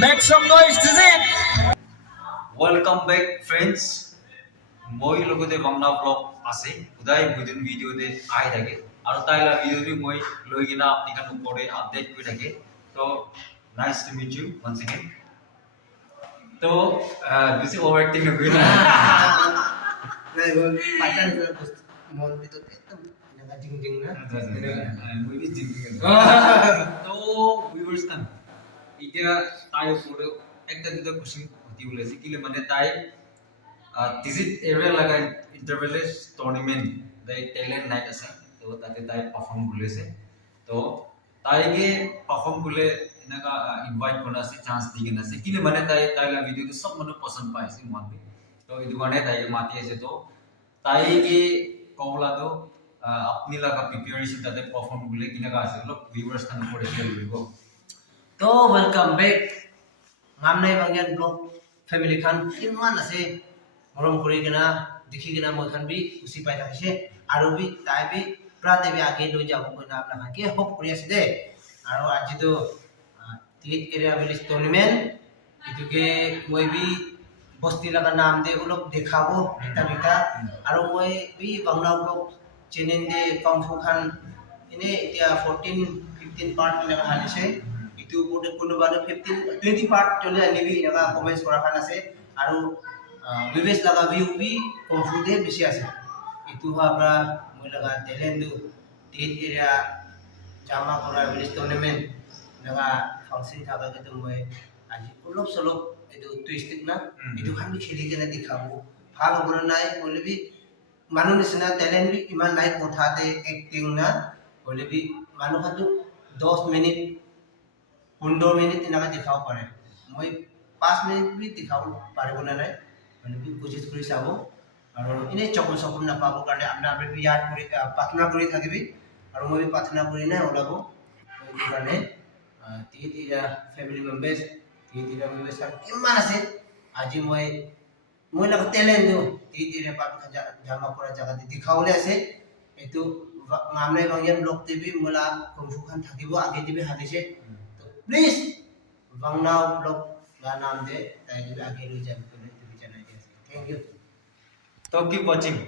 Make some noise, Tizit! Welcome back, friends. মই লগতে Bangla blog আছে উদাই বুদিন ভিডিও দে আই থাকে আৰু তাইলা ভিডিও দি মই লৈ গিনা আপোনাক উপৰে আপডেট কৰি থাকে তো nice to meet you once again তো দিস ইজ ওভার টিং গিনা নাই বল পাচান মন ভিতর একদম জায়গা জিং জিং না মই বি জিং তো ভিউয়ার্স কাম এটা তাই উপরে একটা দুটা কোশ্চেন হতি বলেছে কি মানে তাই Tizit area laga intervallist tournament the talent night ase to tate tai perform gulese to tai ge perform gule inaga invite kona ase chance digena ase kile mane tai la video to sob manu pasand pai ase mon bi to idu gane tai mati ase to tai ge kobla to apni laga preparation tate perform gule kinaga ase lok viewers kan pore share golibo তো welcome back নামনাই বাংয়ান blog family খান কিমান আছে মৰম কৰি কিনা দেখি কিনা মই খান B খুশি পাই থাকিছে আৰু বি তাই বি প্ৰাতে বি আগে লৈ যাব কইনা আপোনাকে হোপ কৰি আছে দে আৰু আজি তো টিট এৰিয়া ভিলেজ টুৰ্নামেন্ট ইটোকে মই বি বস্তি লগা নাম দে অলপ দেখাবো এটা আৰু মই বি বাংলা ব্লগ চেনেল দে কমফু খান এনে এতিয়া 14-15 পাৰ্ট নে হালিছে ইটো ওপৰতে কোনোবাৰে 15-20 পাৰ্ট চলে আনিবি এটা কমেন্টছ কৰা খান আছে আৰু विवेश लगा व्यू भी कंफ्यूज बेसि আছে इतु हाब्रा মই लगा टेलेंट टेट एरिया जामा करा विलेज टूर्नामेंट लगा फंक्शन थाका के तो মই আজি অলপ সলপ এটো টুইস্টিক না এটো খান খেলি কেনে দেখাবো ভাল হ'ব নাই বলে বি মানুহ নিচিনা টেলেন্ট বি ইমান নাই কথা দে এক্টিং না বলে বি মানুহ খাতো 10 মিনিট 15 মিনিট এনেকা দেখাব পাৰে মই 5 মিনিট বি দেখাব পাৰিব না নাই মানে বি কোচিস কৰি চাব আৰু ইনে চকল চকল না পাব কাৰণে আপোনাৰ বি ইয়াত কৰি প্ৰাৰ্থনা কৰি থাকিবি আৰু মই প্ৰাৰ্থনা কৰি নাই ওলাব এই কাৰণে তিতিয়া ফ্যামিলি মেম্বাৰ্স তিতিয়া মেম্বাৰ্স কিমান আছে আজি মই লগ টেলেন্ট দিও তিতিয়া পাপ জামা কৰা জায়গা দেখাবলৈ আছে এটো মামলাই বাংয়ান ব্লগ টিভি মোলা কমফুখান থাকিব আগে দিবি হালিছে তো প্লিজ বাংলা ব্লগ লা নাম দে তাই দিবি আগে লৈ যাবি Thank you. तो keep watching.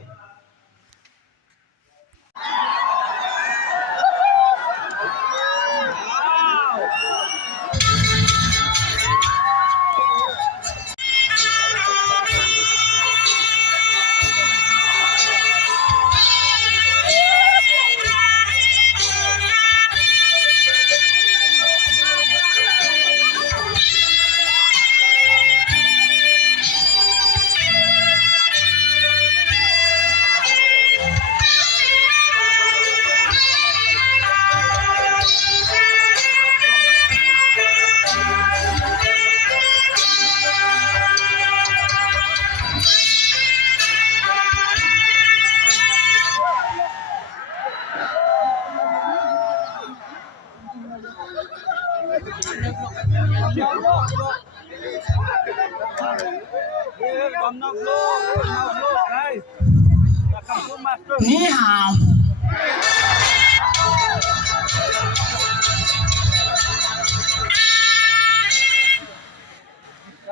Ni hao.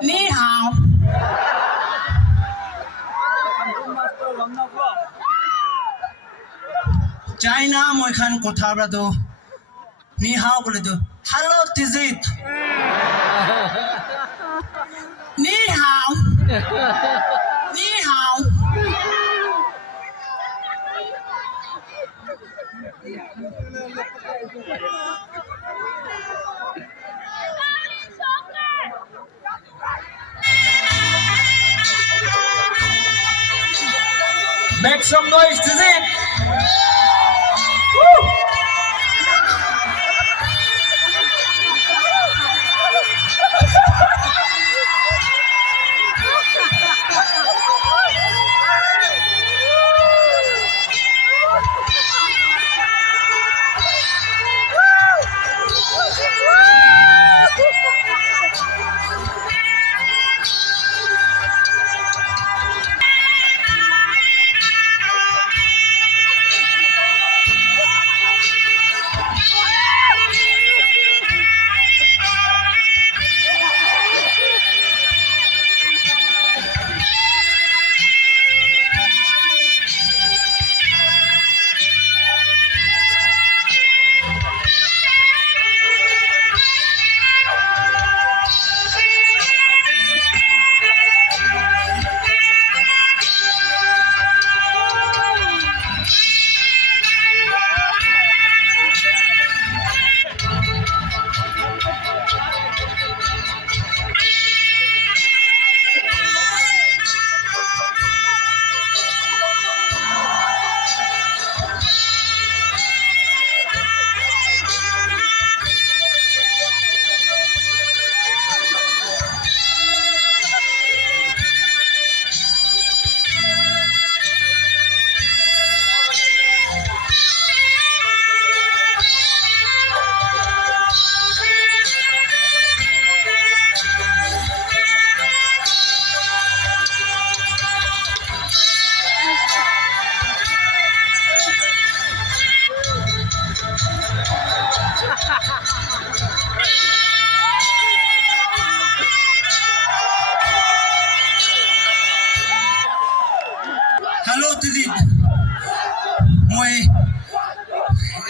Ni hao. China moi khan kotha bra do. Ni hao bole do. Hello Tizit. Ni hao. Ni hao. Make some noise, Tizit! Woo!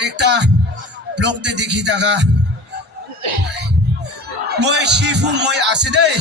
একটা blog তে দেখি থাকা মই শিফু মই আছে দেই